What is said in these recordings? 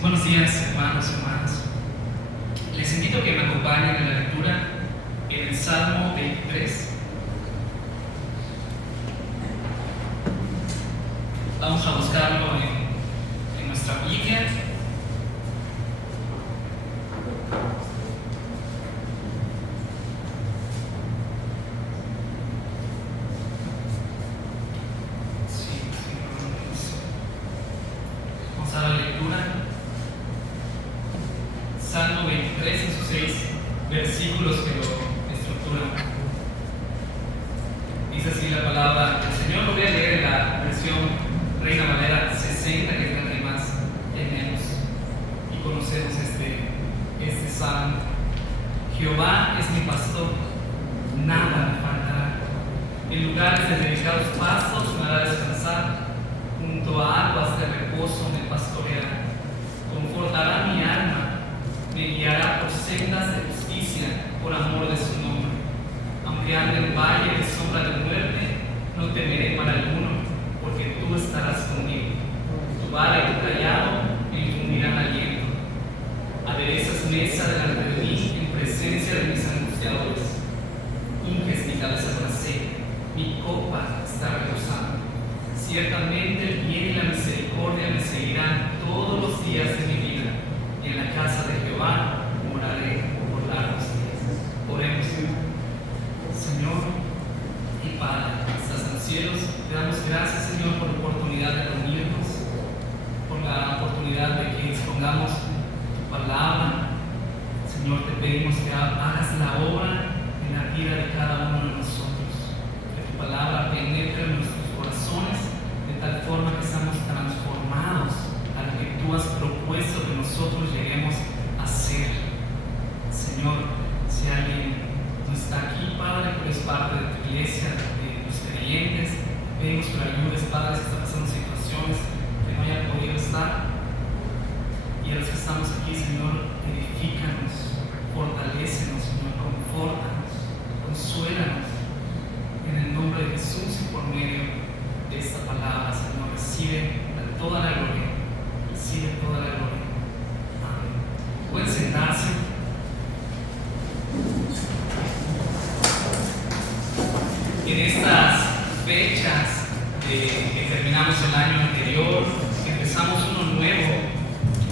Buenos días, hermanos y hermanas. Les invito a que me acompañen en la lectura en el Salmo 23. Vamos a buscarlo en nuestra Biblia. Vamos a la lectura. Salmo 23 en sus 6 versículos que lo estructuran. Dice así la palabra del Señor. Lo voy a leer en la versión Reina Valera 60, que es la que más tenemos y conocemos este salmo. Jehová es mi pastor, nada me faltará. En lugares de delicados pastos me hará descansar, junto a aguas de reposo me pastoreará. Confortará mi alma, me guiará por sendas de justicia, por amor de su nombre. Aunque ande en valle de sombra de muerte, no temeré mal alguno, porque tú estarás conmigo. Tu vara y tu callado me infundirán aliento. Aderezas mesa delante de mí en presencia de mis angustiadores. Unges mi cabeza con aceite, mi copa está rebosando. Ciertamente el bien y la misericordia me seguirán todos los días de mi vida, y en la casa de Jehová moraré por largos días. Oremos. Señor y Padre, que estás en los cielos, te damos gracias, Señor, por la oportunidad de reunirnos, por la oportunidad de que expongamos tu palabra. Señor, te pedimos que hagas la obra en la vida de cada uno de nosotros, que tu palabra penetre en nuestros corazones de tal forma que estamos transformados a lo que tú has propuesto que nosotros lleguemos a ser. Señor, si alguien no está aquí, Padre, que es parte de tu iglesia, de tus creyentes, pedimos que lo ayudes, Padre, si está pasando situaciones que no hayan podido estar. Y a los que estamos aquí, Señor, edifícanos, fortalécenos, Señor, confórtanos, consuélanos. En el nombre de Jesús y por medio de esta palabra, Señor, recibe toda la gloria. Recibe toda la gloria. Amén. Pueden sentarse. En estas fechas que terminamos el año anterior, empezamos uno nuevo,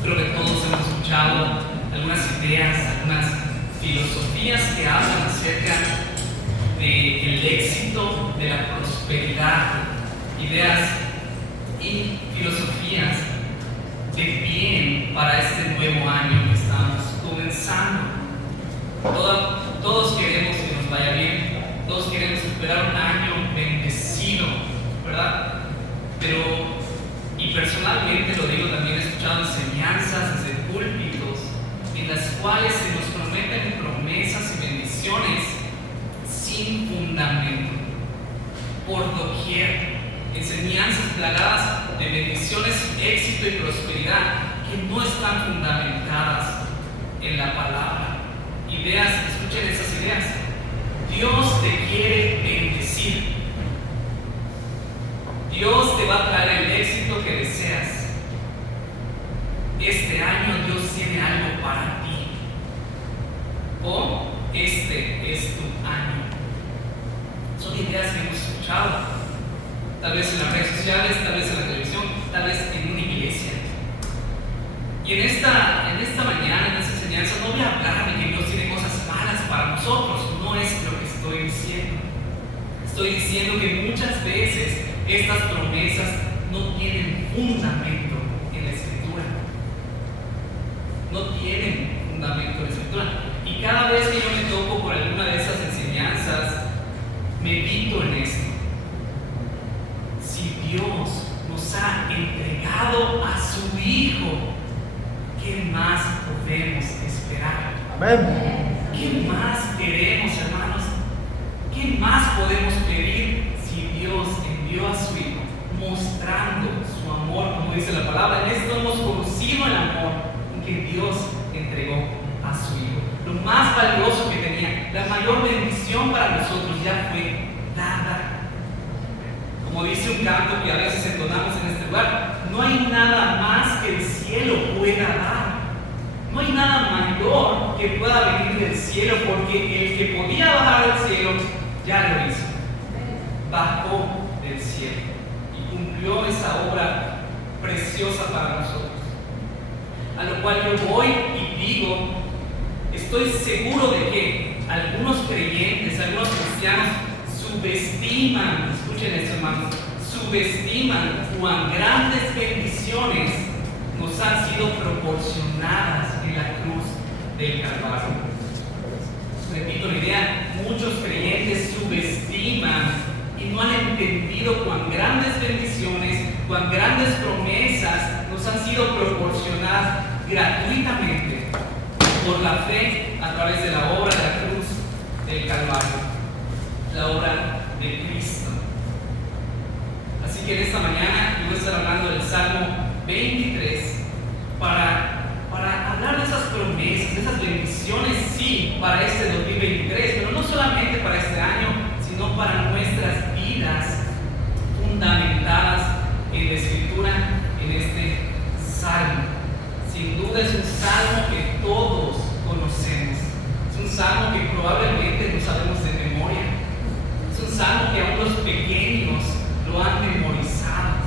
creo que todos hemos escuchado algunas ideas, algunas filosofías que hablan acerca del éxito, de la prosperidad, ideas y filosofías de bien para este nuevo año que estamos comenzando. Todos queremos que nos vaya bien, todos queremos esperar un año bendecido, ¿verdad? Pero, y personalmente lo digo, también he escuchado enseñanzas desde púlpitos en las cuales se nos prometen promesas y bendiciones sin fundamento, por doquier, enseñanzas plagadas de bendiciones, éxito y prosperidad que no están fundamentadas en la palabra. Ideas, escuchen esas ideas. Dios te quiere bendecir. Dios te va a traer el éxito que deseas. Este año Dios tiene algo para ti. O este es tu año. Son ideas que hemos escuchado, tal vez en las redes sociales, tal vez en la televisión, tal vez en una iglesia. Y en esta mañana, en esta enseñanza, no voy a hablar de que Dios tiene cosas malas para nosotros. No es lo que estoy diciendo. Estoy diciendo que muchas veces estas promesas no tienen fundamento en la Escritura. No tienen fundamento en la Escritura. Y cada vez que yo me topo por alguna de esas enseñanzas, medito en esto. Si Dios nos ha entregado a su Hijo, ¿qué más podemos esperar? Amén. ¿Qué más queremos, hermanos? ¿Qué más podemos pedir si Dios envió a su Hijo, mostrando su amor, como dice la palabra? En esto hemos conocido el amor en que Dios entregó a su Hijo. Lo más valioso que tenía, la mayor bendición para nosotros ya fue dada. Como dice un canto que a veces entonamos en este lugar, no no hay nada más que el cielo pueda dar. No hay nada mayor que pueda venir del cielo, porque el que podía bajar del cielo ya lo hizo. Bajó del cielo y cumplió esa obra preciosa para nosotros. A lo cual yo voy y digo, estoy seguro de que algunos creyentes, algunos cristianos subestiman, escuchen esto, hermanos, subestiman cuán grandes bendiciones nos han sido proporcionadas en la cruz del Calvario. Repito la idea, muchos creyentes subestiman y no han entendido cuán grandes bendiciones, cuán grandes promesas nos han sido proporcionadas gratuitamente por la fe a través de la obra de la cruz del Calvario, la obra de Cristo. Así que en esta mañana yo voy a estar hablando del Salmo 23 para hablar de esas promesas, de esas bendiciones, sí, para este 2023, pero no solamente para este año, sino para nuestras vidas fundamentadas en la Escritura, en este Salmo. Sin duda es un Salmo que todos conocemos, es un Salmo que probablemente no sabemos de memoria, es un Salmo que aún los pequeños lo han memorizado.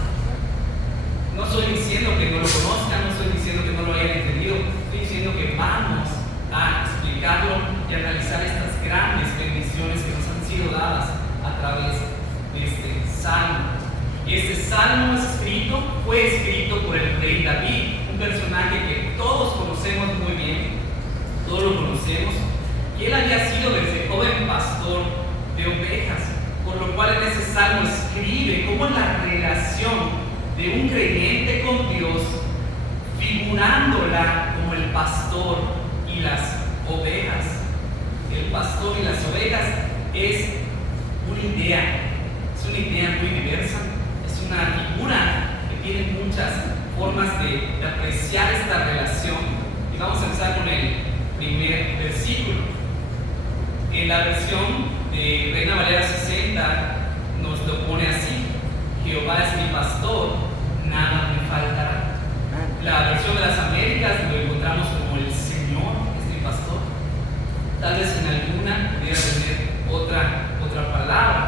No estoy diciendo que no lo conozcan, no estoy diciendo que no lo hayan entendido, estoy diciendo que vamos a explicarlo y analizar estas grandes bendiciones que nos han sido dadas a través de este Salmo. Y este Salmo fue escrito por el rey David, un personaje que todos conocemos muy bien, todos lo conocemos, y él había sido desde joven pastor de ovejas, por lo cual en ese Salmo escribe cómo es la relación de un creyente con Dios, figurándola como el pastor y las ovejas. El pastor y las ovejas es una idea muy diversa, es una figura que tiene muchas formas de apreciar esta relación. Y vamos a empezar con el primer versículo. En la versión de Reina Valera 60 nos lo pone así: Jehová es mi pastor, nada me faltará. La versión de las Américas lo encontramos como el Señor es mi pastor. Tal vez en alguna pudiera tener otra palabra.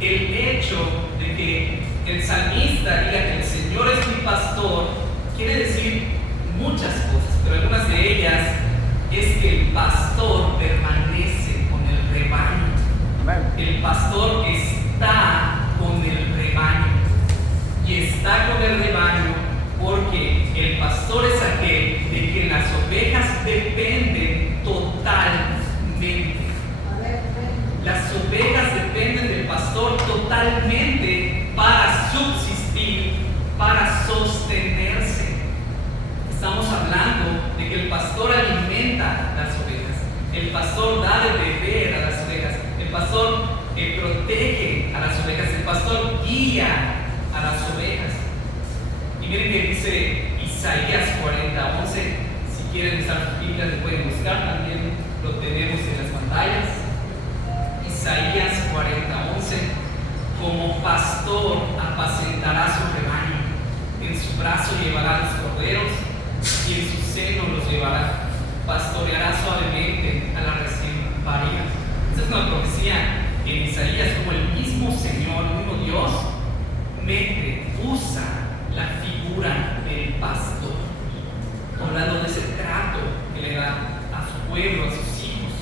El hecho de que el salmista diga que el Señor es mi pastor quiere decir muchas cosas, pero algunas de ellas es que el pastor permanece con el rebaño. El pastor está con el rebaño, y está con el rebaño porque el pastor es aquel de quien las ovejas dependen totalmente. Las ovejas dependen del pastor totalmente para subsistir, para sostenerse. Estamos hablando de que el pastor alimenta las ovejas, el pastor da de beber a las ovejas, el pastor protege a las ovejas, el pastor guía a las ovejas. Y miren que dice Isaías 40:11. Si quieren usar sus Biblias, lo pueden buscar, también lo tenemos en las pantallas. Isaías 40:11: como pastor apacentará su rebaño, en su brazo llevará los corderos y en su seno los llevará, pastoreará suavemente a las recién paridas. Esta es una profecía en Isaías, como el mismo Señor, el mismo Dios, usa la figura del pastor, hablando de ese trato que le da a su pueblo, a sus hijos.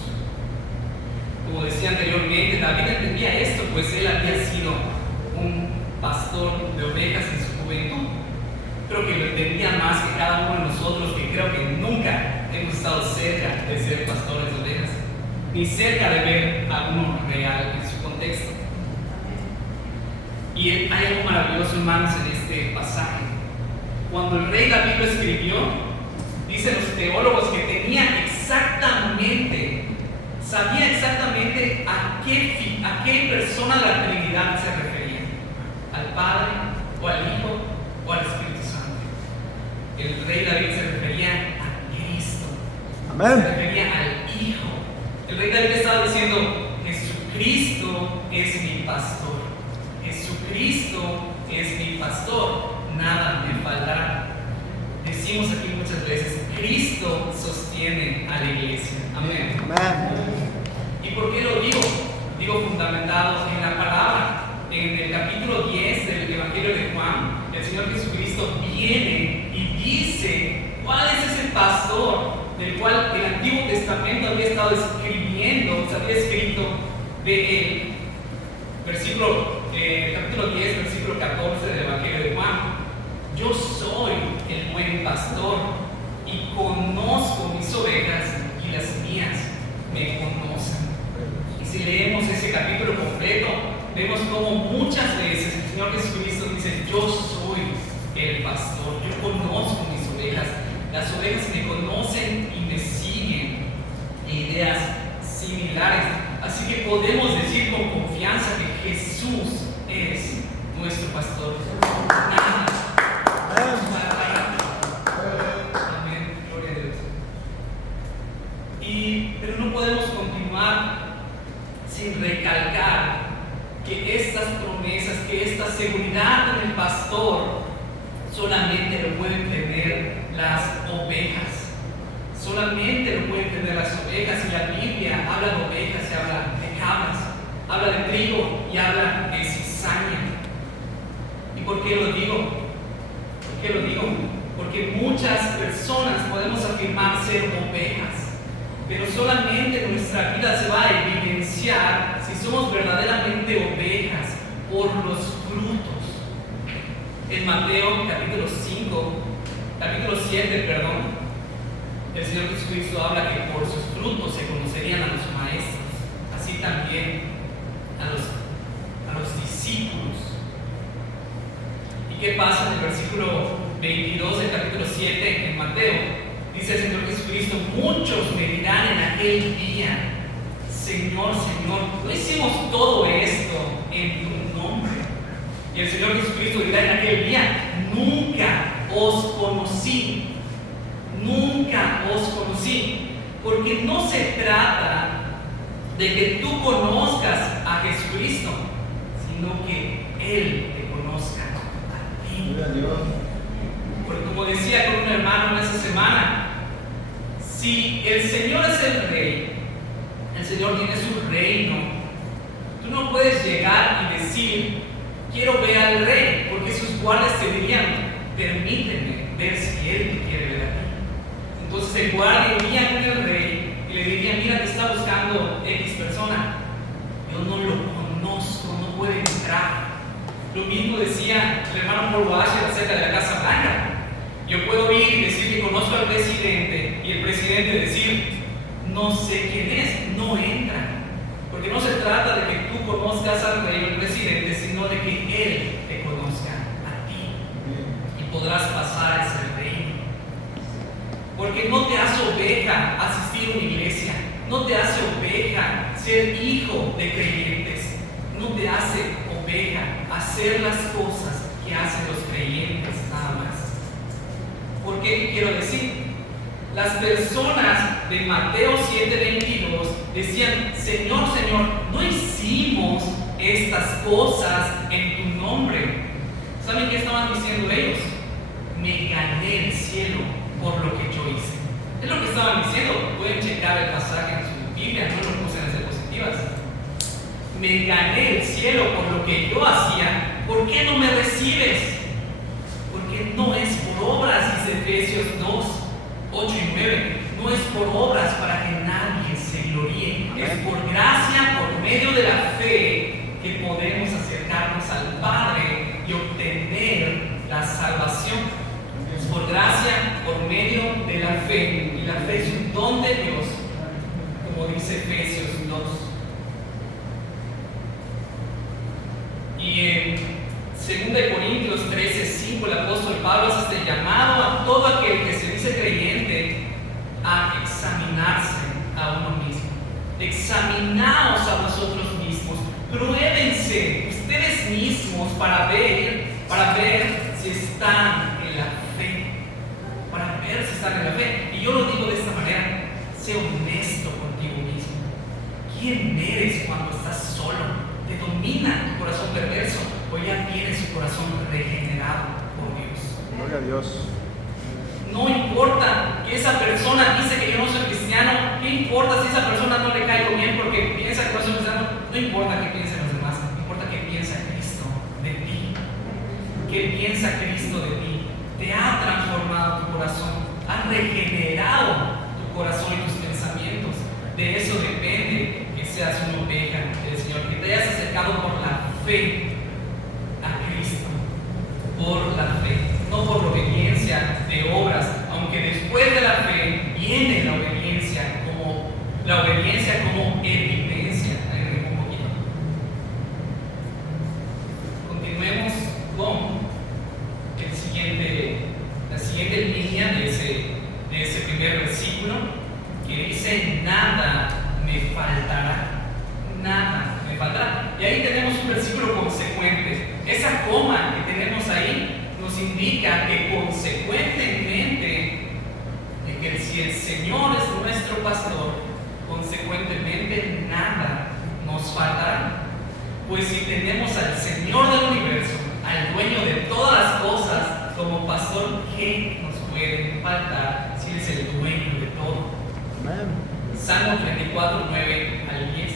Como decía anteriormente, David entendía esto, pues él había sido un pastor de ovejas en su juventud. Creo que lo entendía más que cada uno de nosotros, que creo que nunca hemos estado cerca de ser pastores de ovejas, ni cerca de ver a uno real en su contexto. Y hay algo maravilloso, hermanos, en este pasaje. Cuando el rey David lo escribió, dicen los teólogos que sabía exactamente a qué persona de la Trinidad se refería: al Padre, o al Hijo, o al Espíritu Santo. El rey David se refería a Cristo. Amén. Se refería al Hijo. El rey David estaba diciendo: Jesucristo es mi pastor. Jesucristo es mi pastor, nada me faltará. Decimos aquí muchas veces, Cristo sostiene a la iglesia. Amén. ¿Y por qué lo digo? Digo fundamentado en la palabra. En el capítulo 10 del Evangelio de Juan, el Señor Jesucristo viene y dice cuál es ese pastor del cual el Antiguo Testamento había estado escribiendo, se había escrito de él. Capítulo 10, versículo 14 del Evangelio de Juan. Yo soy el buen pastor y conozco mis ovejas y las mías me conocen. Y si leemos ese capítulo completo, vemos como muchas veces el Señor Jesucristo dice: yo soy el pastor, yo conozco mis ovejas, las ovejas me conocen y me siguen. Ideas similares. Así que podemos decir con confianza que Jesús es nuestro pastor. Nada. Amén. Gloria a Dios. Pero no podemos continuar sin recalcar que estas promesas, que esta seguridad en el pastor, solamente lo pueden tener las ovejas. Solamente lo pueden tener las ovejas. Y la Biblia habla de ovejas y habla de cabras, habla de trigo y habla de cizaña. ¿Y por qué lo digo? ¿Por qué lo digo? Porque muchas personas podemos afirmar ser ovejas, pero solamente nuestra vida se va a evidenciar si somos verdaderamente ovejas por los frutos. En Mateo capítulo 7, el Señor Jesucristo habla que por sus frutos se conocerían a los maestros, así también a los discípulos. ¿Y qué pasa en el versículo 22 del capítulo 7 en Mateo? Dice el Señor Jesucristo: muchos me dirán en aquel día: Señor, Señor, ¿no hicimos todo esto en tu nombre? Y el Señor Jesucristo dirá en aquel día: nunca os conocí. Nunca os conocí. Porque no se trata de que tú conozcas a Jesucristo, sino que Él te conozca a ti. Porque como decía con un hermano esta semana, si el Señor es el Rey, el Señor tiene su reino, tú no puedes llegar y decir: quiero ver al Rey, porque sus guardias te dirían: permíteme ver si Él te quiere ver a ti. Entonces el guardia iría con el Rey y le diría: mira, te está buscando X persona, yo no lo conozco, no puede entrar. Lo mismo decía el hermano Paul Washer acerca de la Casa Blanca. Yo puedo ir y decir que conozco al presidente y el presidente decir: no sé quién es, no entra. Porque no se trata de que tú conozcas al rey o al presidente, sino de que Él te conozca a ti y podrás pasar a ese reino. Porque no te hace oveja asistir a una iglesia, no te hace oveja ser hijo de creyentes, no te hace oveja hacer las cosas que hacen los creyentes nada más. ¿Por qué quiero decir? Las personas de Mateo 7:22 decían: Señor, Señor, no hicimos estas cosas en tu nombre. ¿Saben qué estaban diciendo ellos? Me gané el cielo por lo que yo hice. Es lo que estaban diciendo. Pueden checar el pasaje en su Biblia, no lo puse en las diapositivas. Me gané el cielo por lo que yo hacía. ¿Por qué no me recibes? Porque no es por obras, dice Efesios 2:8 y 9. No es por obras para que nadie se gloríe. Es por gracia, por medio de la fe, que podemos acercarnos al Padre y obtener la salvación. Es por gracia, por medio de la fe. Y la fe es un don de Dios, como dice Efesios 2. Y en 2 Corintios 13:5, el apóstol Pablo hace este llamado a todo aquel que se dice creyente a examinarse a uno mismo. Examinaos a vosotros mismos, pruébense ustedes mismos para ver si están en la fe. Para ver si están en la fe. Y yo lo digo de esta manera: sé honesto contigo mismo. ¿Quién eres cuando estás solo? Te domina tu corazón perverso. pero ya tiene su corazón regenerado por Dios. Gloria a Dios. No importa que esa persona dice que yo no soy cristiano, ¿qué importa si esa persona no le caigo bien porque piensa que no soy cristiano? No importa qué piensen los demás, importa qué piensa Cristo de ti. ¿Qué piensa Cristo de ti? Te ha transformado tu corazón, ha regenerado tu corazón y tus pensamientos. De eso depende que seas una oveja del Señor, que te hayas acercado por la fe a Cristo, por la fe, no por la obediencia de obras, aunque después de la fe viene la obediencia como evidencia. Un poquito. Continuemos con la siguiente línea de ese primer versículo, que dice: nada me faltará. Nada me faltará. Y ahí tenemos un versículo consecuente. Esa coma que tenemos ahí nos indica que consecuentemente, que si el Señor es nuestro pastor, consecuentemente nada nos faltará. Pues si tenemos al Señor del universo, al dueño de todas las cosas, como pastor, ¿qué nos puede faltar si Él es el dueño de todo? Amén. Salmo 34, 9 al 10.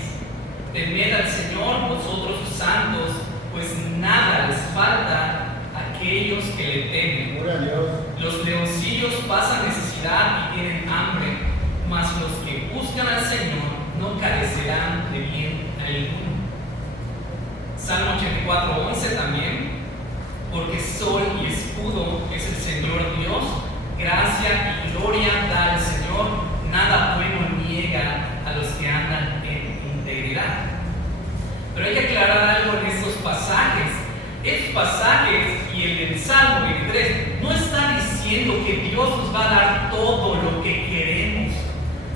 Temed al Señor, vosotros sus santos, pues nada les falta a aquellos que le temen. Gloria a Dios. Los leoncillos pasan necesidad y tienen hambre, mas los que buscan al Señor no carecerán de bien alguno. Salmo 84, 11 también. Porque sol y escudo es el Señor Dios, gracia y gloria da al Señor, nada bueno niega a los que andan en integridad. Pero hay que aclarar algo en estos pasajes. Estos pasajes y el del Salmo 23 no están diciendo que Dios nos va a dar todo lo que queremos,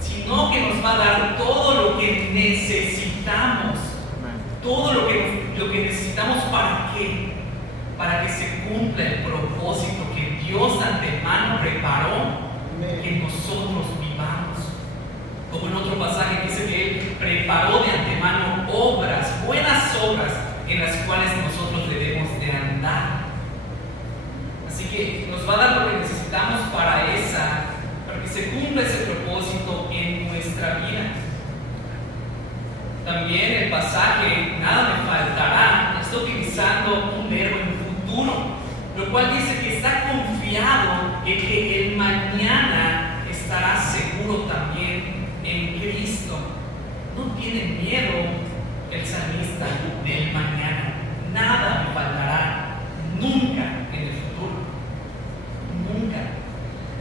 sino que nos va a dar todo lo que necesitamos. Todo lo que necesitamos, ¿para qué? Para que se cumpla el propósito que Dios de antemano preparó que nosotros vivamos. Como en otro pasaje dice que Él preparó de antemano obras, buenas obras, en las cuales nosotros debemos de andar. Así que nos va a dar lo que necesitamos para que se cumpla ese propósito en nuestra vida. También el pasaje, nada me faltará, está utilizando un verbo en futuro, lo cual dice que está confiado en que el mañana estará seguro también en Cristo. No tiene miedo el salmista del mañana. Nada me faltará, nunca en el futuro. Nunca.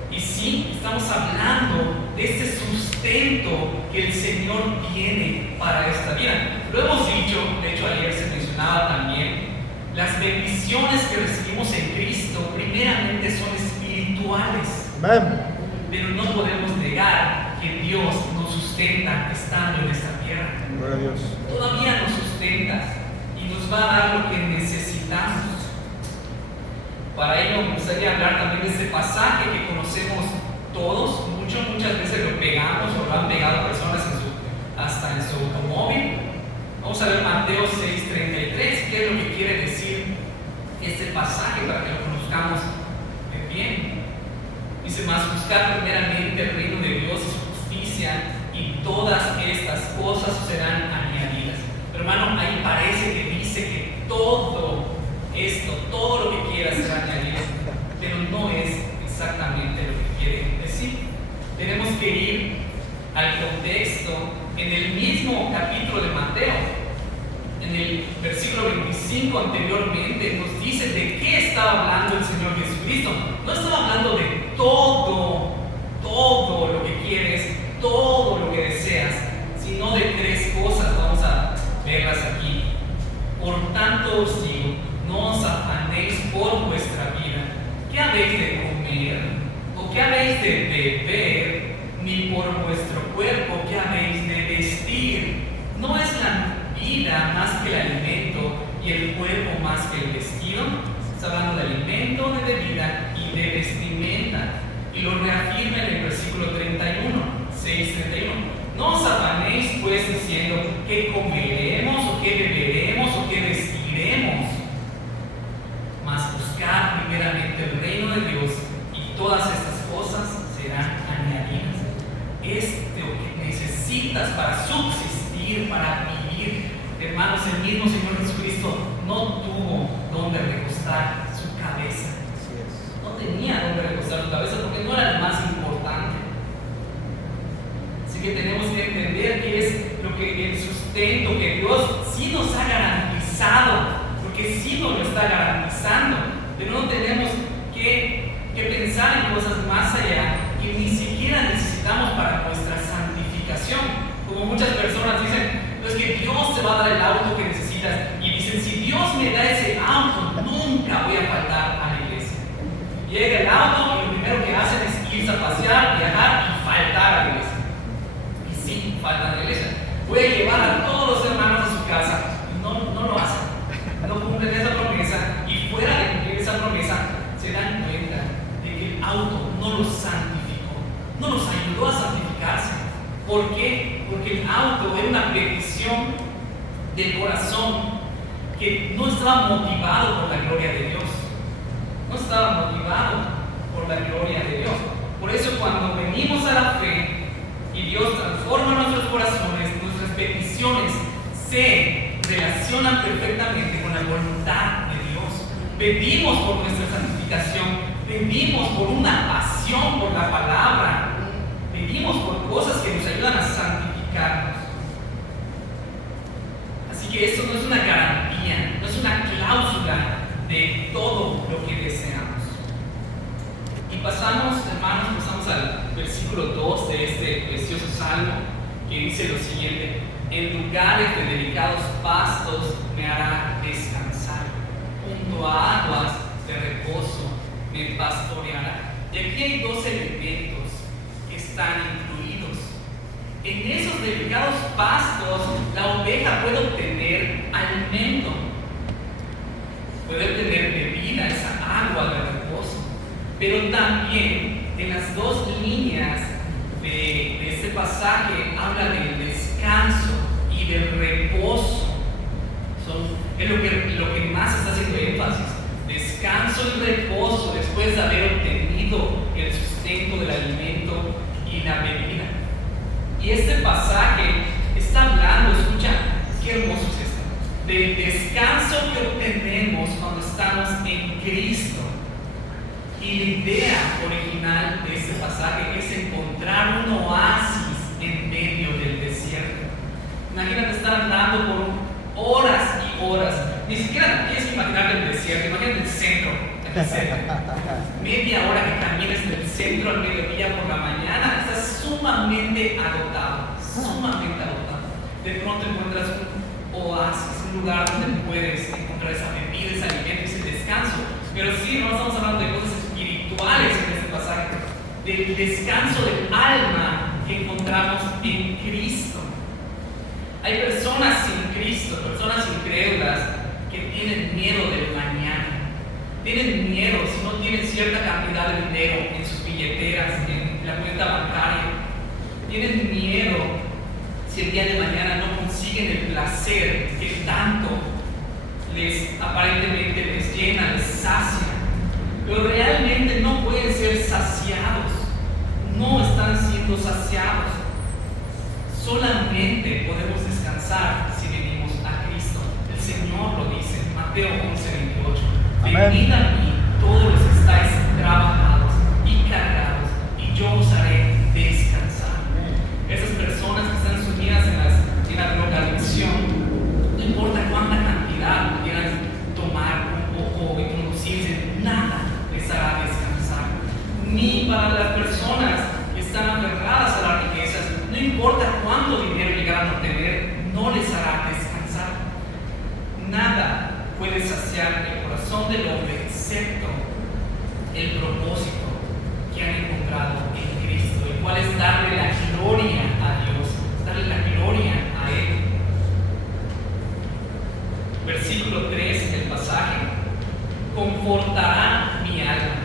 Y sí, estamos hablando de este sustento que el Señor tiene para esta vida. Lo hemos dicho, de hecho ayer se mencionaba también, las bendiciones que recibimos en Cristo primeramente son espirituales. Amén. Pero no podemos negar que Dios nos sustenta estando en esta tierra. Gloria a Dios. Todavía nos sustenta y nos va a dar lo que necesitamos. Para ello me gustaría hablar también de este pasaje que conocemos todos, muchas veces lo pegamos o lo han pegado personas hasta en su automóvil. Vamos a ver Mateo 6:33, qué es lo que quiere decir este pasaje para que lo conozcamos bien. Dice: mas buscar primeramente el reino de Dios y su justicia, y todas estas cosas serán añadidas. Pero hermano, ahí parece que dice que todo esto, todo lo que quiera será añadido, pero no es exactamente lo que quiere decir. Tenemos que ir al contexto en el mismo capítulo de Mateo. En el versículo 25 anteriormente nos dice de qué estaba hablando el Señor Jesucristo. No estaba hablando de todo lo que quieres, todo lo que deseas, sino de tres cosas. Vamos a verlas aquí. Por tanto os digo, no os afanéis por vuestra vida, qué habéis de comer o qué habéis de beber, ni por vuestro cuerpo qué habéis de vestir. ¿No es la vida más que el alimento y el cuerpo más que el vestido? Está hablando de alimento, de bebida y de vestimenta. Y lo reafirma en el versículo 31, 6:31. No os afanéis pues diciendo qué comeremos o qué beberemos o qué vestiremos. nunca voy a faltar a la iglesia. Llega el auto y lo primero que hacen es irse a pasear, viajar y faltar a la iglesia. Y sí, faltan a la iglesia. Voy a llevar a todos los hermanos a su casa. No lo hacen. No cumplen esa promesa. Y fuera de cumplir esa promesa, se dan cuenta de que el auto no los santificó. No los ayudó a santificarse. ¿Por qué? Porque el auto era una petición del corazón que no estaba motivado por la gloria de Dios. No estaba motivado por la gloria de Dios. Por eso cuando venimos a la fe y Dios transforma nuestros corazones, nuestras peticiones se relacionan perfectamente con la voluntad de Dios. Pedimos por nuestra santificación, pedimos por una pasión por la palabra, pedimos por cosas que nos ayudan a santificarnos. Así que eso no es una garantía, no es una cláusula de todo lo que deseamos. Y pasamos, hermanos, al versículo 2 de este precioso salmo, que dice lo siguiente: en lugares de delicados pastos me hará descansar, junto a aguas de reposo me pastoreará. Y aquí hay dos elementos que están incluidos. En esos delicados pastos, la oveja puede obtener alimento, puede obtener bebida, esa agua de reposo, pero también en las dos líneas de este pasaje habla del descanso y del reposo. Es lo que más está haciendo énfasis: descanso y reposo después de haber obtenido el sustento del alimento y la bebida. Y este pasaje está hablando, escucha, qué hermoso es esto, del descanso que obtenemos cuando estamos en Cristo. Y la idea original de este pasaje es encontrar un oasis en medio del desierto. Imagínate estar andando por horas y horas, ni siquiera tienes que imaginar el desierto, imagínate el centro. Media hora que camines del centro al mediodía por la mañana, estás sumamente agotado. De pronto encuentras un oasis, un lugar donde puedes encontrar esa bebida, ese alimento, ese descanso. Pero sí, no estamos hablando de cosas espirituales en este pasaje, del descanso del alma que encontramos en Cristo. Hay personas sin Cristo, personas incrédulas, que tienen miedo del mañana. Tienen miedo si no tienen cierta cantidad de dinero en sus billeteras, en la cuenta bancaria. Tienen miedo si el día de mañana no consiguen el placer que tanto aparentemente les llena, les sacia. Pero realmente no pueden ser saciados. No están siendo saciados. Solamente podemos descansar si venimos a Cristo. El Señor lo dice en Mateo 11:28. Venid a mí todos los que estáis trabajados y cargados, y yo os haré descansar. Esas personas que están sumidas en la drogadicción, no importa cuánta cantidad quieran tomar o introducirse, nada les hará descansar. Ni para las personas que están aferradas a las riquezas, no importa cuánto dinero llegaran a obtener, no les hará descansar. Nada puede saciar el corazón del hombre excepto el propósito que han encontrado en Cristo, el cual es darle la gloria a Dios, darle la gloria a Él. Versículo 3 del pasaje: confortará mi alma,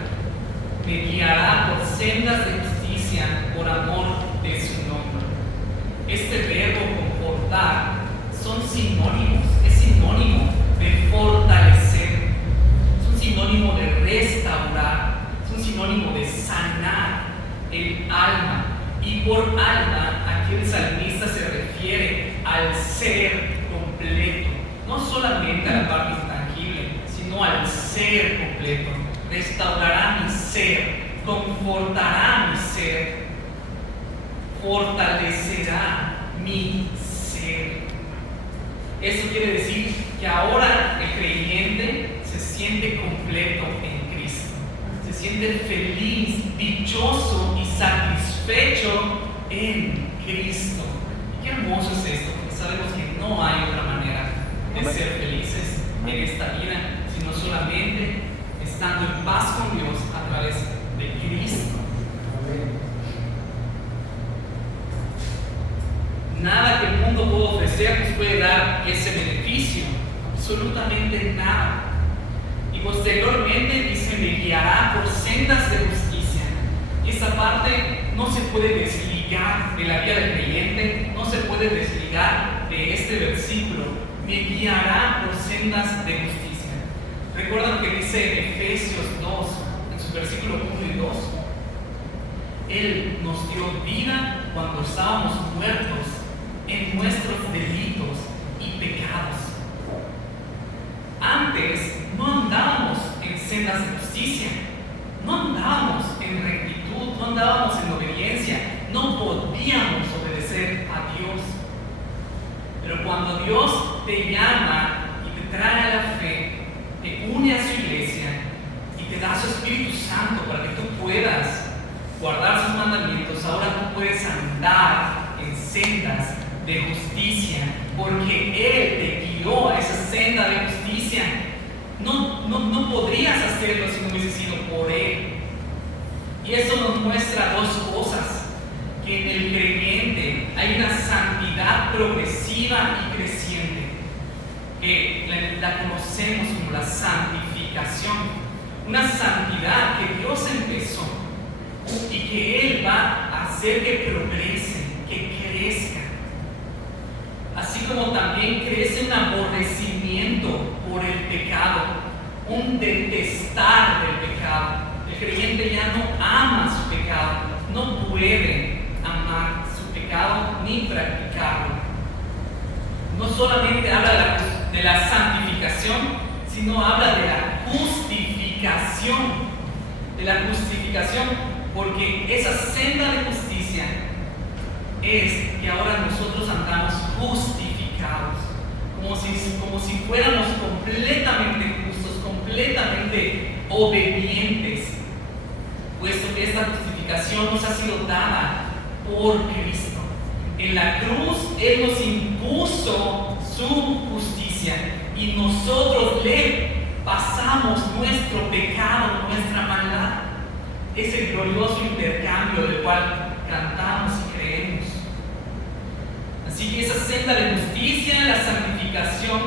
me guiará por sendas de justicia por amor de su nombre. Este verbo confortar son sinónimos, es sinónimo de fortalecer, es un sinónimo de restaurar, es un sinónimo de sanar el alma. Y por alma, aquí el salmista se refiere al ser completo, no solamente a la parte intangible, sino al ser completo. Restaurará mi ser, confortará mi ser, fortalecerá mi ser. Eso quiere decir que ahora el creyente se siente completo en Cristo, se siente feliz, dichoso y satisfecho en Cristo. Y qué hermoso es esto, porque sabemos que no hay otra manera de ser felices en esta vida, sino sino solamente estando en paz con Dios a través de Cristo. Nada que el mundo pueda ofrecer nos puede dar ese beneficio, absolutamente nada. Y posteriormente dice, me guiará por sendas de justicia. Y esa parte no se puede desligar de la vida del creyente, no se puede desligar de este versículo. Me guiará por sendas de justicia. ¿Recuerdan lo que dice en Efesios 2, en su versículo 1 y 2? Él nos dio vida cuando estábamos muertos en nuestros delitos y pecados. Antes no andábamos en sendas de justicia, no andábamos en rectitud, no andábamos en obediencia, no podíamos obedecer a Dios. Pero cuando Dios te llama y te trae a la fe, te une a su iglesia y te da su Espíritu Santo para que tú puedas guardar sus mandamientos, ahora tú puedes andar en sendas de justicia, porque Él te guió a esa senda de justicia. No podrías hacerlo si no hubiese sido por Él. Y eso nos muestra dos cosas: que en el creyente hay una santidad progresiva y creciente, que la conocemos como la santificación, una santidad que Dios empezó y que Él va a hacer que progrese, que crezca. Así como también crece un aborrecimiento por el pecado, un detestar del pecado. El creyente ya no ama su pecado, no puede amar su pecado ni practicarlo. No solamente habla de la santificación, sino habla de la justificación. De la justificación, porque esa senda de justicia es que ahora nosotros andamos justificados, como si fuéramos completamente justos, completamente obedientes, puesto que esta justificación nos ha sido dada por Cristo. En la cruz Él nos impuso su justicia y nosotros le pasamos nuestro pecado, nuestra maldad. Ese glorioso intercambio del cual cantamos y creemos. Así que esa senda de justicia, la santificación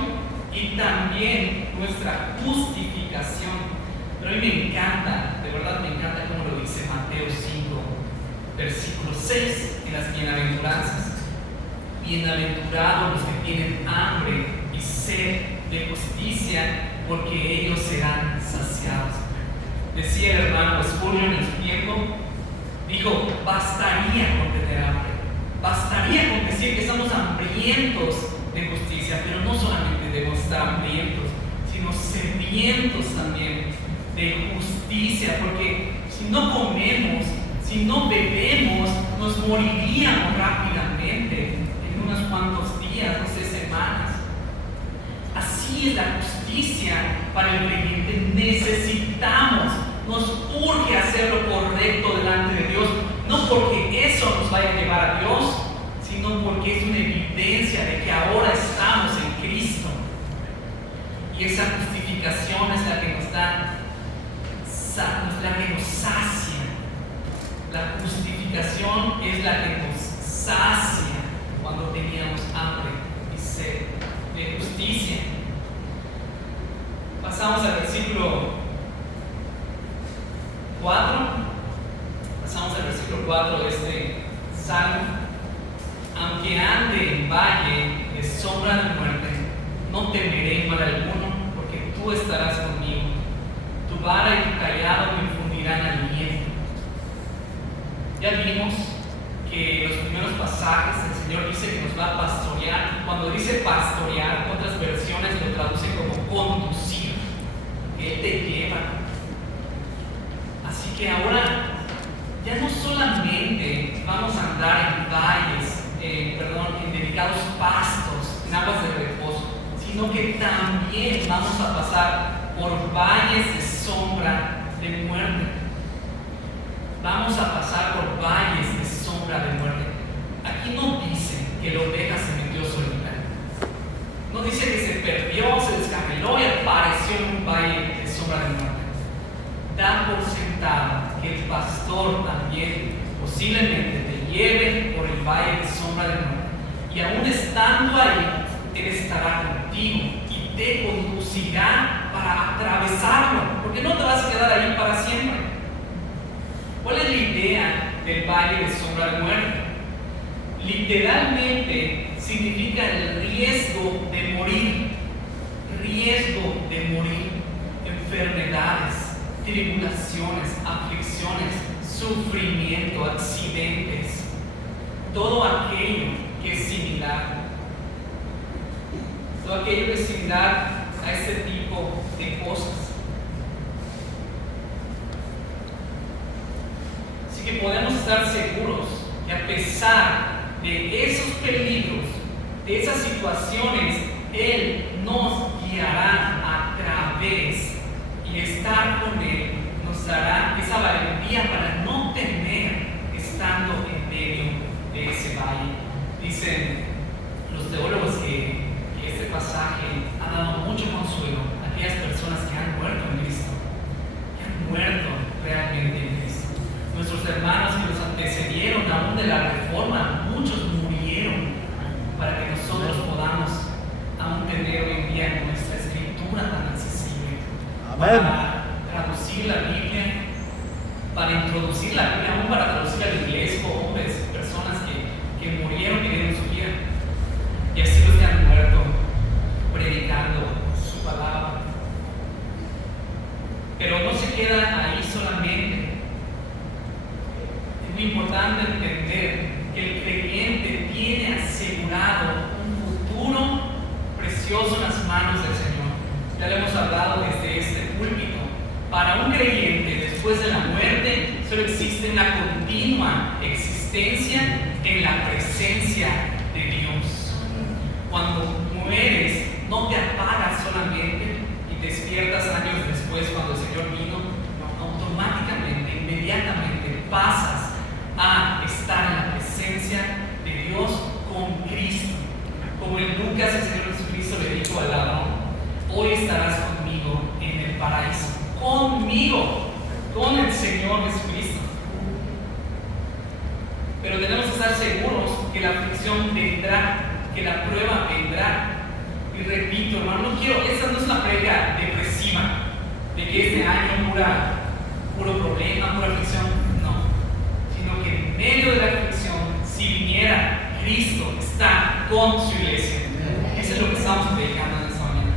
y también nuestra justificación. Pero a mí me encanta, de verdad me encanta cómo lo dice Mateo 5, versículo 6 en las bienaventuranzas. Bienaventurados los que tienen hambre y sed de justicia, porque ellos serán saciados. Decía el hermano Spurgeon en su tiempo, dijo, bastaría con tener hambre, bastaría con decir que estamos hambrientos de justicia, pero no solamente debemos estar hambrientos, sino sedientos también de justicia, porque si no comemos, si no bebemos, nos moriríamos rápidamente en unos cuantos días, no sé, semanas. Así es la justicia para el creyente. Necesitamos, nos urge hacer lo correcto delante de Dios, no porque eso nos vaya a llevar a Dios, sino porque es una evidencia de que ahora estamos en Cristo. Y esa justificación es la que nos da, la que nos sacia. La justificación es la que nos sacia cuando teníamos hambre y sed de justicia. Pasamos al versículo 4. Pasamos al versículo 4 de este salmo. Aunque ande en valle de sombra de muerte, no temeré mal alguno, porque tú estarás conmigo. Tu vara y tu callado me infundirán aliento. Ya vimos que en los primeros pasajes el Señor dice que nos va a pastorear. Cuando dice pastorear, otras versiones lo traducen como conducir, que Él te lleva. Así que ahora ya no solamente vamos a andar en valles, en delicados pastos, en aguas de reposo, sino que también vamos a pasar por valles de sombra de muerte. Vamos a pasar por valles de sombra de muerte. Aquí no dice que la oveja se metió solita. No dice que se perdió, se descarriló y apareció en un valle pastor también posiblemente te lleve por el valle de sombra de muerte. Y aún estando ahí, Él estará contigo y te conducirá para atravesarlo, porque no te vas a quedar ahí para siempre. ¿Cuál es la idea del valle de sombra de muerte? Literalmente significa el riesgo de morir, enfermedades, tribulaciones, aflicciones, sufrimiento, accidentes, todo aquello que es similar. Todo aquello que es similar a este tipo de cosas. Así que podemos estar seguros que a pesar de esos peligros, de esas situaciones, Él nos guiará a través, y estar con Él nos dará esa valentía para no temer estando en medio de ese valle. Dicen los teólogos que este pasaje ha dado mucho consuelo a aquellas personas que han muerto en Cristo, que han muerto realmente en Cristo. Nuestros hermanos que nos antecedieron aún de la Reforma, muchos murieron para que nosotros podamos aún tener hoy en día nuestra escritura tan accesible. Amén. Para traducir la Biblia, para introducir la Biblia, aún para traducir al inglés, hombres, personas que murieron y dieron su vida. Y así los que han muerto predicando su palabra. Pero no se queda ahí solamente. Es muy importante entender que el creyente tiene asegurado un futuro precioso en las manos del Señor. Ya le hemos hablado desde este púlpito. Para un creyente, después de la muerte, solo existe una continua existencia en la presencia de Dios. Cuando mueres, no te apagas solamente y te despiertas años después cuando el Señor vino. Automáticamente, inmediatamente pasas a estar en la presencia de Dios con Cristo. Como en Lucas el Señor Jesucristo le dijo al ladrón: hoy estarás conmigo en el paraíso. Conmigo, con el Señor Jesucristo. Pero tenemos que estar seguros que la aflicción vendrá, que la prueba vendrá. Y repito, hermano, esta no es una predica depresiva, de que este año puro problema, pura aflicción, no. Sino que en medio de la aflicción, si viniera, Cristo está con su iglesia. Eso es lo que estamos predicando en esta mañana.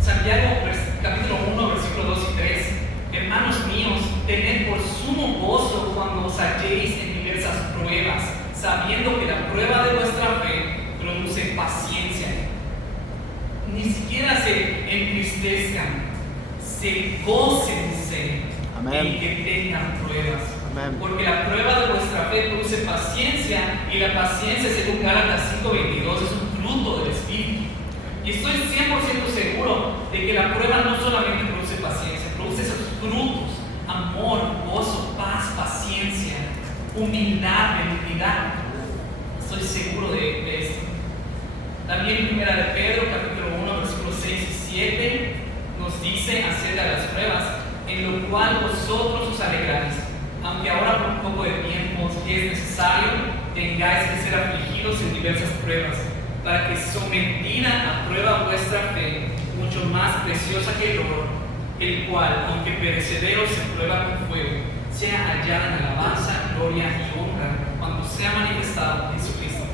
Santiago, capítulo 1, versículos 2 y 3. Hermanos míos, tened por sumo gozo cuando os halléis en diversas pruebas, sabiendo que la prueba de vuestra fe produce paciencia. Ni siquiera se entristezcan, se gócense en que tengan pruebas. Amén. Porque la prueba de vuestra fe produce paciencia, y la paciencia, según Gálatas 5:22, es un fruto del Espíritu. Y estoy 100% seguro de que la prueba no solamente produce paciencia, produce esos frutos: amor, gozo, paz, paciencia, humildad, benignidad. Estoy seguro de esto. También Primera de Pedro, capítulo 1, versículos 6 y 7, nos dice acerca de las pruebas: en lo cual vosotros os alegráis, aunque ahora por un poco de tiempo, si es necesario, tengáis que ser afligidos en diversas pruebas, para que sometida a prueba vuestra fe, mucho más preciosa que el oro, el cual, aunque perecedero se prueba con fuego, sea hallada en alabanza, gloria y honra cuando sea manifestado Jesucristo.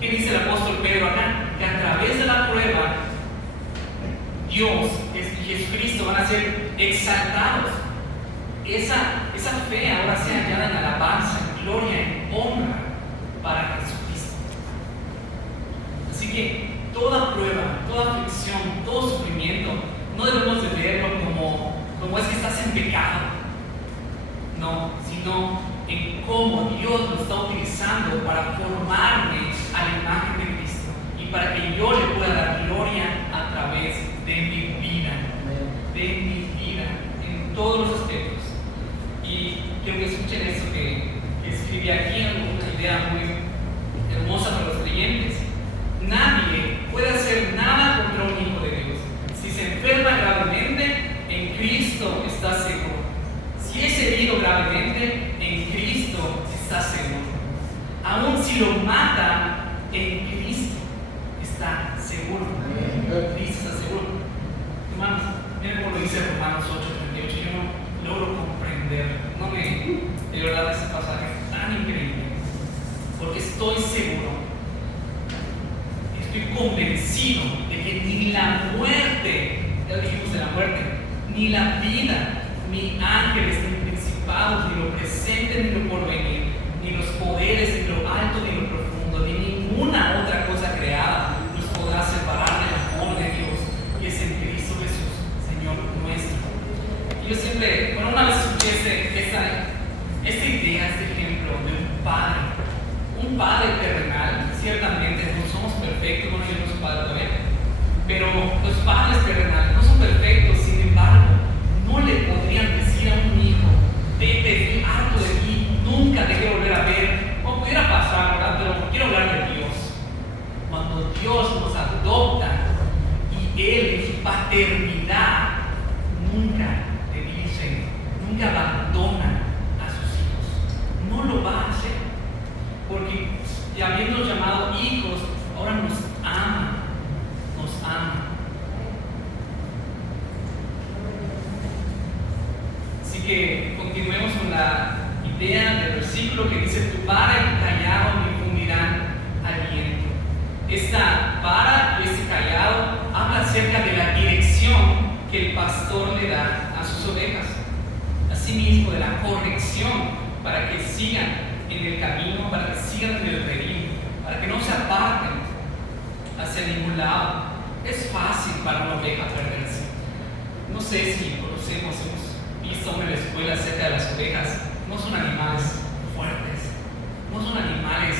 ¿Qué dice el apóstol Pedro acá? Que a través de la prueba, Dios y Jesucristo van a ser exaltados. Esa fe ahora sea hallada en alabanza, gloria y honra para Jesucristo. Así que toda prueba, toda aflicción, todo sufrimiento, no debemos de verlo como es que estás en pecado. No, sino en cómo Dios lo está utilizando para formarme a la imagen de Cristo y para que yo le pueda dar gloria a través de mi vida, en todos los aspectos. Y quiero que escuchen esto que escribí aquí, una idea muy hermosa para los creyentes. Nadie puede hacer nada contra un hijo de Dios. Si se enferma gravemente, en Cristo está seguro. Si es herido gravemente, está seguro. Aún si lo mata, en Cristo está seguro. Cristo está seguro. Hermanos, miren cómo lo dice Romanos 8:38. Yo no logro comprender. De verdad, ese pasaje es tan increíble. Porque estoy seguro, estoy convencido de que ni la muerte, ya dijimos de la muerte, ni la vida, ni ángeles, ni principados, ni lo presente, ni lo porvenir, ni los poderes, ni lo alto, ni lo profundo, ni ninguna otra cosa creada nos podrá separar del amor de Dios que es en Cristo Jesús, Señor nuestro. Y yo siempre, una vez escuché esta idea, este ejemplo de un padre terrenal. Ciertamente no somos perfectos, bueno, yo no soy padre todavía, pero los padres terrenales no son perfectos. Sin embargo, no le podrían decir a un hijo: vete, estoy harto de ti, nunca te quiero volver a ver. O pudiera pasar, ¿verdad? Pero quiero hablar de Dios. Cuando Dios nos adopta y Él en su paternidad nunca te dice, nunca abandona a sus hijos, no lo va a hacer, porque habiéndonos llamado hijos, ahora nos ama. Así que continuemos con la idea del versículo que dice: tu vara y tu callado me infundirán aliento. Esta vara y este callado habla acerca de la dirección que el pastor le da a sus ovejas, asimismo de la corrección para que sigan en el camino, para que sigan en el redil, para que no se aparten hacia ningún lado. Es fácil para una oveja perderse. No sé si conocemos, hemos visto en la escuela acerca de las ovejas. No son animales fuertes, no son animales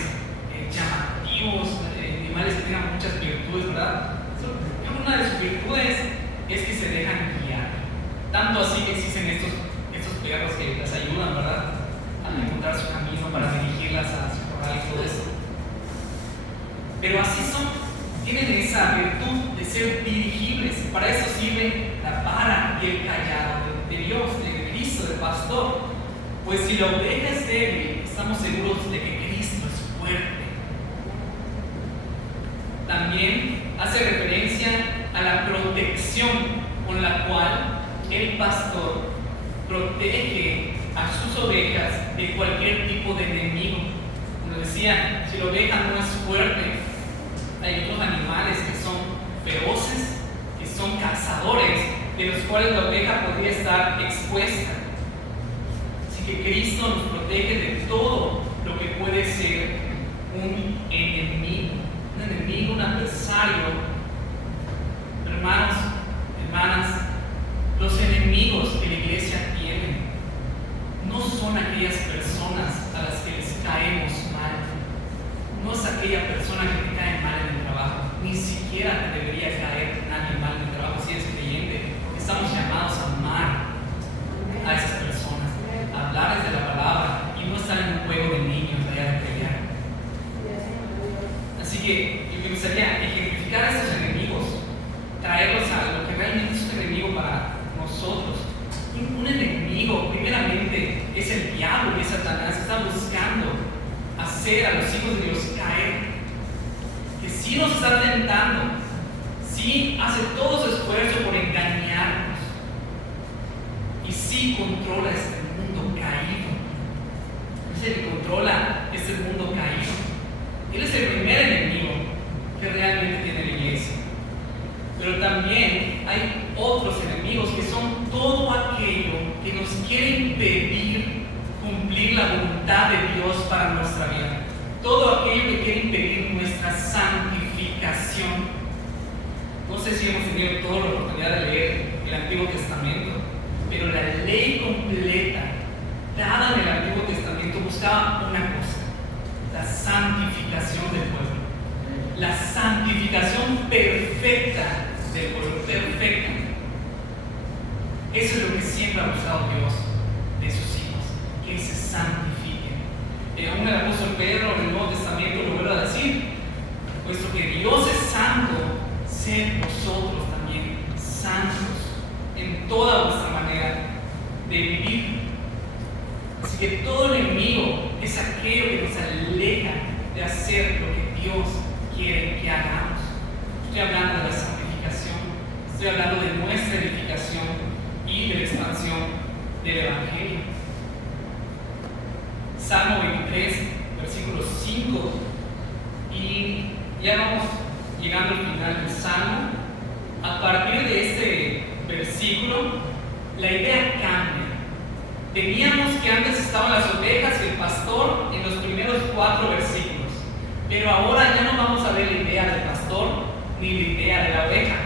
llamativos, animales que tengan muchas virtudes, ¿verdad? Creo que una de sus virtudes es que se dejan guiar. Tanto así que existen estos perros que las ayudan, ¿verdad?, a encontrar su camino, para dirigirlas a su corral y todo eso. Pero así son, tienen esa virtud de ser dirigibles. Para eso sirve la vara y el callado de Dios, de Cristo, del pastor. Pues si la oveja es débil, estamos seguros de que Cristo es fuerte. También hace referencia a la protección con la cual el pastor protege a sus ovejas de cualquier tipo de enemigo. Como decía, si la oveja no es fuerte, hay otros animales que son feroces, que son cazadores, de los cuales la oveja podría estar expuesta. Así que Cristo nos protege de todo lo que puede ser un enemigo, un adversario. Hermanos, hermanas, los enemigos que la iglesia tiene no son aquellas personas a las que les caemos mal. No es aquella persona que te cae mal en el trabajo. Ni siquiera te debería caer nadie mal en el trabajo si eres creyente. Estamos llamados a amar a esas personas, a hablarles de la palabra y no estar en un juego de niños allá de pelear. Así que me gustaría ejemplificar a estos enemigos, traerlos a lo que realmente es un enemigo para nosotros. Un enemigo, primeramente, es el diablo y es Satanás, que está buscando hacer a los hijos de Dios caer, que sí nos está tentando, sí hace todo su esfuerzo por engañarnos y sí controla este mundo caído. Es el que controla este mundo caído. Él es el primer enemigo que realmente tiene la iglesia. Pero también hay otros enemigos que son todo aquello que nos quiere impedir cumplir la voluntad de Dios para nuestra vida. Todo aquello que quiere impedir nuestra santificación. No sé si hemos tenido toda la oportunidad de leer el Antiguo Testamento, pero la ley completa dada en el Antiguo Testamento buscaba una cosa: la santificación del pueblo. La santificación perfecta del pueblo, perfecta. Eso es lo que siempre ha buscado Dios de sus hijos, que se santifiquen. Aún el apóstol Pedro en el Nuevo Testamento lo vuelve a decir: puesto que Dios es santo, sed vosotros también santos en toda vuestra manera de vivir. Así que todo enemigo es aquello que nos aleja de hacer lo que Dios quiere que hagamos. Estoy hablando de la santificación, estoy hablando de nuestra edificación y de la expansión del Evangelio. Salmo 23, versículo 5, y ya vamos llegando al final del Salmo. A partir de este versículo, la idea cambia. Teníamos que antes estaban las ovejas y el pastor en los primeros 4 versículos, pero ahora ya no vamos a ver la idea del pastor ni la idea de la oveja.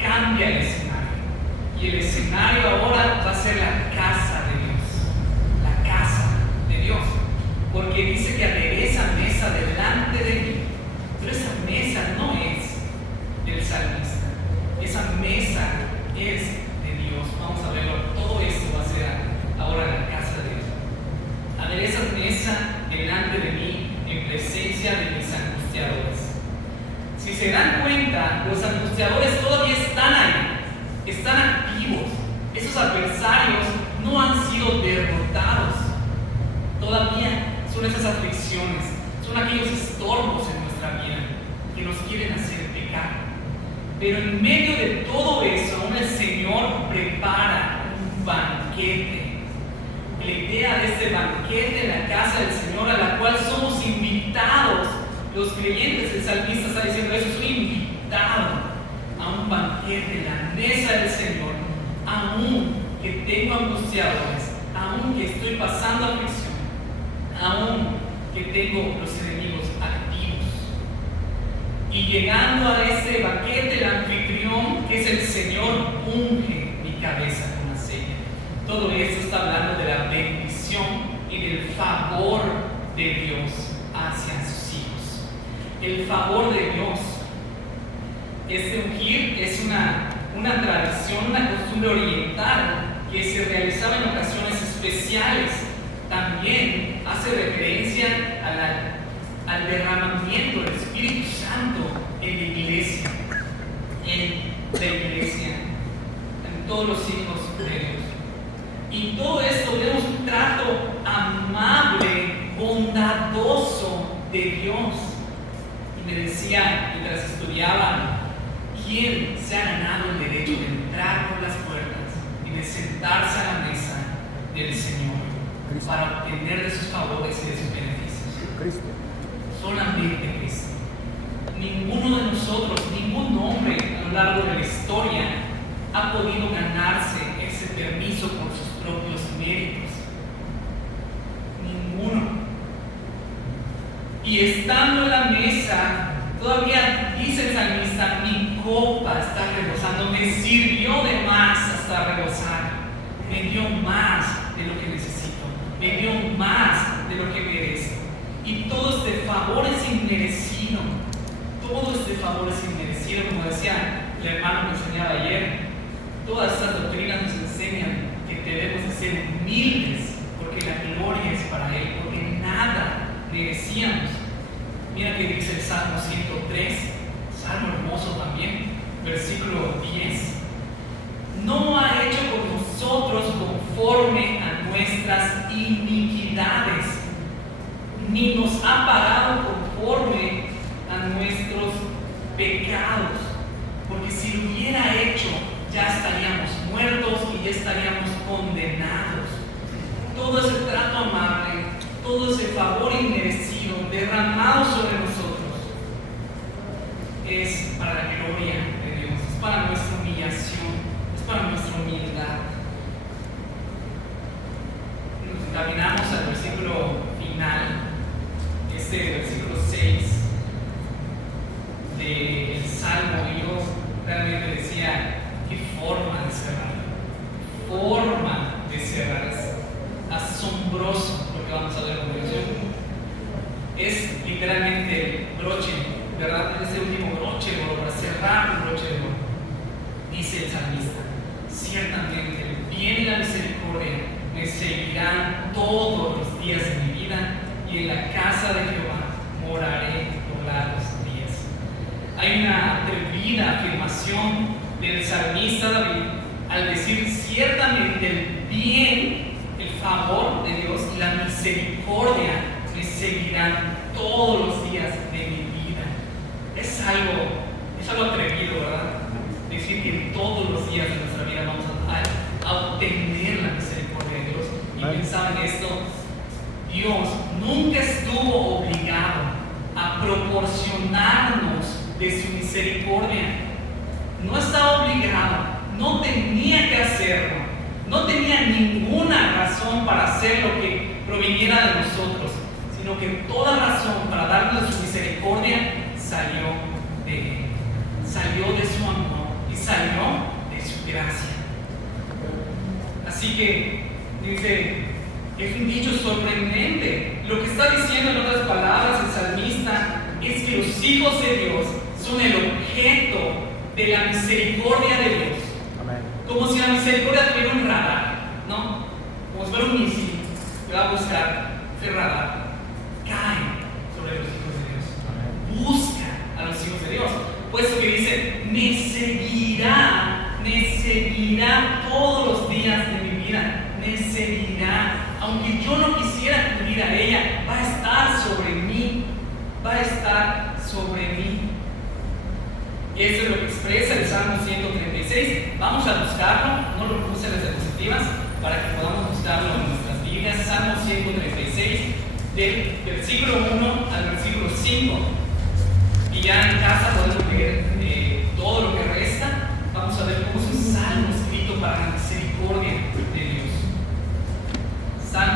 Cambia el escenario, y el escenario ahora va a ser la casa de Dios, la casa de Dios, porque dice que adereza mesa delante de mí, pero esa mesa no es del salmista, esa mesa es de Dios. Vamos a verlo, todo esto va a ser ahora en la casa de Dios. Adereza mesa delante de mí en presencia de mis angustiadores. Si se dan cuenta, los angustiadores todavía están ahí, están activos. Esos adversarios no han sido derrotados. Todavía son esas aflicciones, son aquellos estorbos en nuestra vida que nos quieren hacer pecar. Pero en medio de todo eso, aún el Señor prepara un banquete. La idea de este banquete en la casa del Señor, a la cual somos invitados, los creyentes, el salmista está diciendo eso, soy invitado a un banquete en la mesa del Señor, aún que tengo angustiadores, aún que estoy pasando aflicción, aún que tengo los enemigos activos. Y llegando a ese banquete, el anfitrión, que es el Señor, unge mi cabeza con aceite. Todo esto está hablando de la bendición y del favor de Dios hacia sus hijos. El favor de Dios. Este ungir es una tradición, una costumbre oriental que se realizaba en ocasiones especiales. También hace referencia al derramamiento del Espíritu Santo en la iglesia, en todos los hijos de Dios. Y todo esto vemos un trato amable, bondadoso de Dios. Y me decía, mientras estudiaba, ¿quién se ha ganado el derecho de entrar por las puertas y de sentarse a la mesa del Señor para obtener de sus favores y de sus beneficios? Cristo. Solamente Cristo. Ninguno de nosotros, ningún hombre a lo largo de la historia ha podido ganarse ese permiso por sus propios méritos. Ninguno. Y estando en la mesa, todavía dice el salmista, mi copa está rebosando, me sirvió de más hasta rebosar, me dio más de lo que necesito, me dio más de lo que merezco. Y todo este favor es inmerecido, todo este favor es inmerecido, como decía el hermano que enseñaba ayer. Todas estas doctrinas nos enseñan que debemos de ser humildes, porque la gloria es para Él, porque nada merecíamos. Mira que dice el Salmo 103, Salmo hermoso también, versículo 10. No ha hecho con nosotros conforme a nuestras iniquidades, ni nos ha pagado conforme a nuestros pecados, porque si lo hubiera hecho, ya estaríamos muertos y ya estaríamos condenados. Todo ese trato amable, todo ese favor inmerecido derramado sobre nosotros es para la gloria de Dios, es para nuestra humillación, es para nuestra humildad. Nos encaminamos al versículo final, este versículo 6 del Salmo. Y yo realmente decía, qué forma de cerrar, es asombroso lo que vamos a ver a continuación. Es literalmente el broche, ¿verdad? Es el último broche de oro, para cerrar un broche de oro. Dice el salmista, ciertamente el bien y la misericordia me seguirán todos los días de mi vida, y en la casa de Jehová moraré por largos días. Hay una atrevida afirmación del salmista David al decir ciertamente el bien, el favor de Dios y la misericordia seguirán todos los días de mi vida. Es algo atrevido, ¿verdad? Decir que todos los días de nuestra vida vamos a obtener la misericordia de Dios. Y pensaba en esto: Dios nunca estuvo obligado a proporcionarnos de su misericordia. No estaba obligado, no tenía que hacerlo, no tenía ninguna razón para hacer lo que proviniera de nosotros, sino que toda razón para darnos su misericordia salió de Él, salió de su amor y salió de su gracia. Así que dice, es un dicho sorprendente. Lo que está diciendo, en otras palabras, el salmista es que los hijos de Dios son el objeto de la misericordia de Dios. Amén. Como si la misericordia tuviera un radar, ¿no? Como si fuera un misil que va a buscar ese radar. Cae sobre los hijos de Dios. Amén. Busca a los hijos de Dios. Puesto que dice, me seguirá todos los días de mi vida. Me seguirá. Aunque yo no quisiera acudir a ella, va a estar sobre mí. Va a estar sobre mí. Y eso es lo que expresa el Salmo 136. Vamos a buscarlo. No lo puse en las diapositivas para que podamos buscarlo en nuestras Biblias. Salmo 136, del versículo 1 al versículo 5. Y ya en casa podemos leer todo lo que resta. Vamos a ver cómo es un salmo escrito para la misericordia.